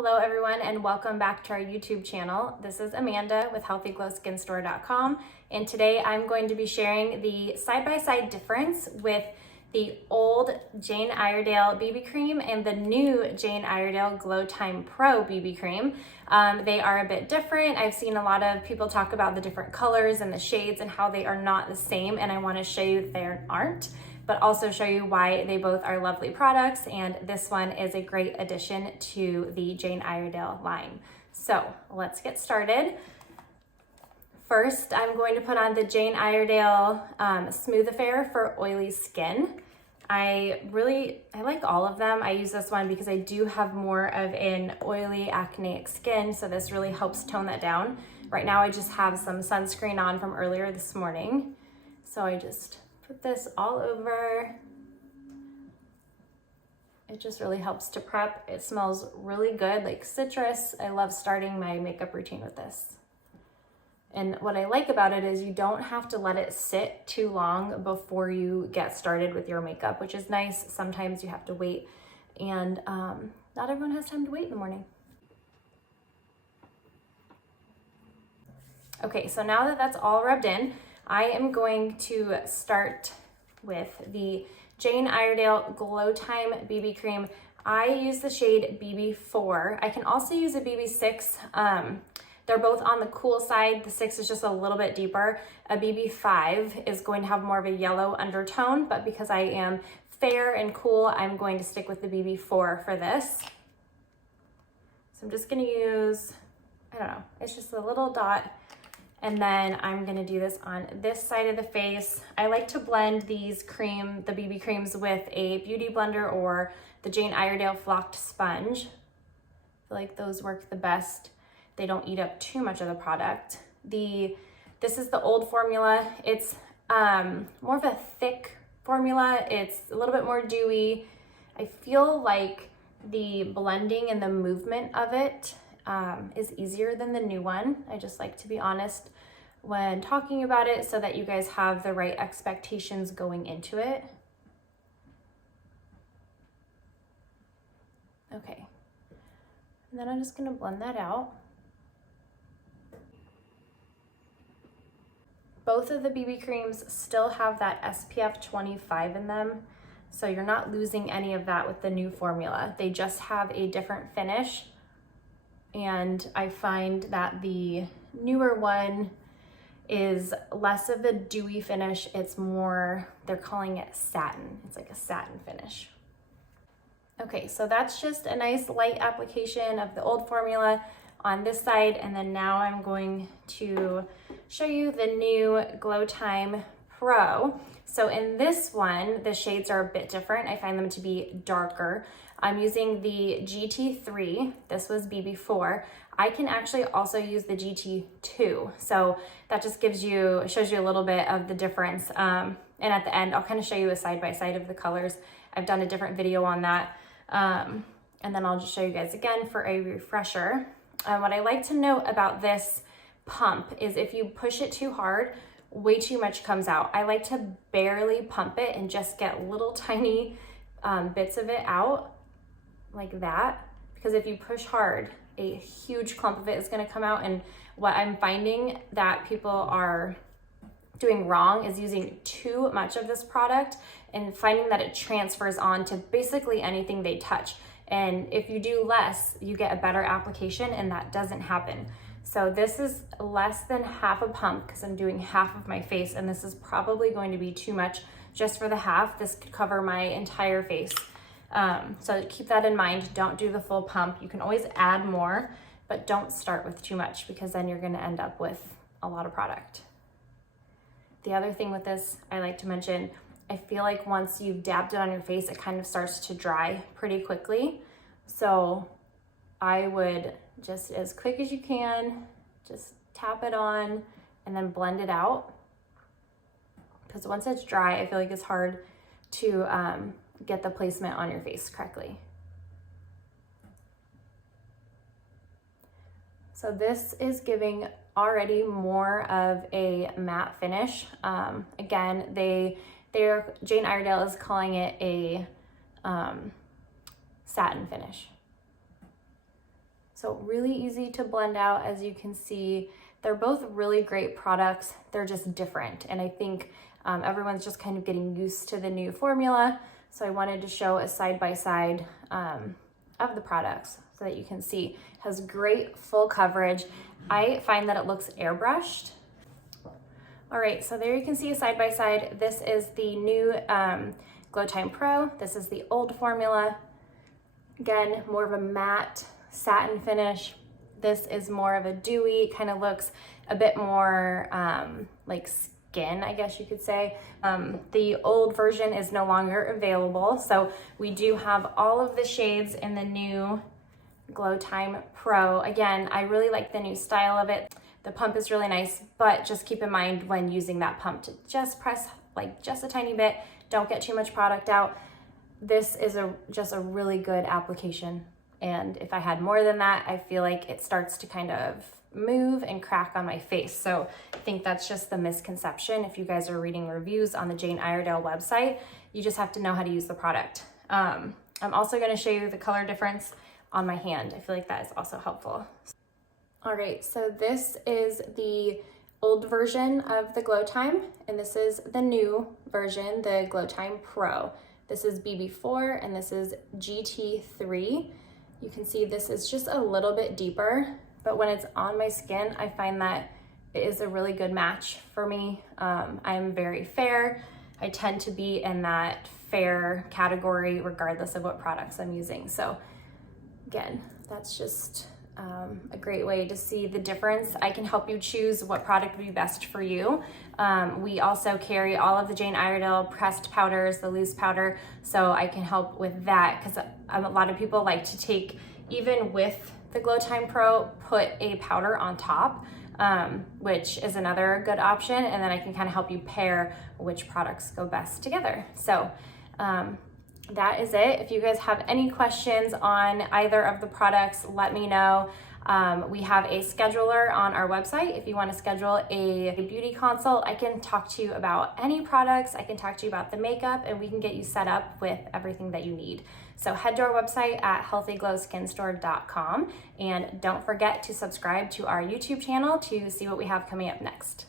Hello everyone and welcome back to our YouTube channel. This is Amanda with healthyglowskinstore.com, and today I'm going to be sharing the side-by-side difference with the old Jane Iredale BB cream and the new Jane Iredale Glow Time Pro BB cream. They are a bit different. I've seen a lot of people talk about the different colors and the shades and how they are not the same, and I want to show you that they aren't, but also show you why they both are lovely products, and this one is a great addition to the Jane Iredale line. So let's get started. First, I'm going to put on the Jane Iredale Smooth Affair for oily skin. I like all of them. I use this one because I do have more of an oily acneic skin, so this really helps tone that down. Right now I just have some sunscreen on from earlier this morning, so I just put this all over. It just really helps to prep. It smells really good, like citrus. I love starting my makeup routine with this. And what I like about it is you don't have to let it sit too long before you get started with your makeup, which is nice. Sometimes you have to wait, and not everyone has time to wait in the morning. Okay, so now that that's all rubbed in, I am going to start with the Jane Iredale Glow Time BB Cream. I use the shade BB4. I can also use a BB6. They're both on the cool side. The 6 is just a little bit deeper. A BB5 is going to have more of a yellow undertone, but because I am fair and cool, I'm going to stick with the BB4 for this. So I'm just gonna use, I don't know, it's just a little dot. And then I'm gonna do this on this side of the face. I like to blend these the BB creams with a beauty blender or the Jane Iredale flocked sponge. I feel like those work the best. They don't eat up too much of the product. This is the old formula. It's more of a thick formula. It's a little bit more dewy. I feel like the blending and the movement of it is easier than the new one. I just like to be honest when talking about it so that you guys have the right expectations going into it. Okay, and then I'm just gonna blend that out. Both of the BB creams still have that SPF 25 in them, so you're not losing any of that with the new formula. They just have a different finish. And I find that the newer one is less of a dewy finish. It's more, they're calling it satin. It's like a satin finish. Okay, so that's just a nice light application of the old formula on this side. And then now I'm going to show you the new Glow Time Pro. So in this one, the shades are a bit different. I find them to be darker. I'm using the GT3, this was BB4. I can actually also use the GT2. So that just shows you a little bit of the difference. And at the end, I'll kind of show you a side-by-side of the colors. I've done a different video on that. And then I'll just show you guys again for a refresher. What I like to note about this pump is if you push it too hard, way too much comes out. I like to barely pump it and just get little tiny bits of it out like that, because if you push hard, a huge clump of it is going to come out. And what I'm finding that people are doing wrong is using too much of this product and finding that it transfers on to basically anything they touch. And if you do less, you get a better application, and that doesn't happen. So this is less than half a pump because I'm doing half of my face, and this is probably going to be too much just for the half. This could cover my entire face. So keep that in mind. Don't do the full pump. You can always add more, but don't start with too much because then you're gonna end up with a lot of product. The other thing with this I like to mention, I feel like once you've dabbed it on your face, it kind of starts to dry pretty quickly. So I would just, as quick as you can, just tap it on and then blend it out. Because once it's dry, I feel like it's hard to get the placement on your face correctly. So this is giving already more of a matte finish. Again, Jane Iredale is calling it a satin finish. So really easy to blend out, as you can see. They're both really great products. They're just different. And I think everyone's just kind of getting used to the new formula. So I wanted to show a side-by-side of the products so that you can see. It has great full coverage. I find that it looks airbrushed. All right, so there you can see a side-by-side. This is the new Glow Time Pro. This is the old formula. Again, more of a matte satin finish. This is more of a dewy, kind of looks a bit more like skin, I guess you could say. The old version is no longer available, so we do have all of the shades in the new Glow Time Pro. Again, I really like the new style of it. The pump is really nice, but just keep in mind when using that pump to just press like just a tiny bit. Don't get too much product out. This is just a really good application. And if I had more than that, I feel like it starts to kind of move and crack on my face. So I think that's just the misconception. If you guys are reading reviews on the Jane Iredale website, you just have to know how to use the product. I'm also going to show you the color difference on my hand. I feel like that is also helpful. All right, so this is the old version of the Glow Time, and this is the new version, the Glow Time Pro. This is BB4 and this is GT3. You can see this is just a little bit deeper, but when it's on my skin, I find that it is a really good match for me. I'm very fair. I tend to be in that fair category regardless of what products I'm using. So again, that's just a great way to see the difference. I can help you choose what product would be best for you. We also carry all of the Jane Iredale pressed powders, the loose powder, so I can help with that, because a lot of people like to take, even with the Glow Time Pro, put a powder on top, which is another good option, and then I can kind of help you pair which products go best together. So that is it. If you guys have any questions on either of the products, let me know. We have a scheduler on our website. If you want to schedule a beauty consult, I can talk to you about any products. I can talk to you about the makeup, and we can get you set up with everything that you need. So head to our website at healthyglowskinstore.com, and don't forget to subscribe to our YouTube channel to see what we have coming up next.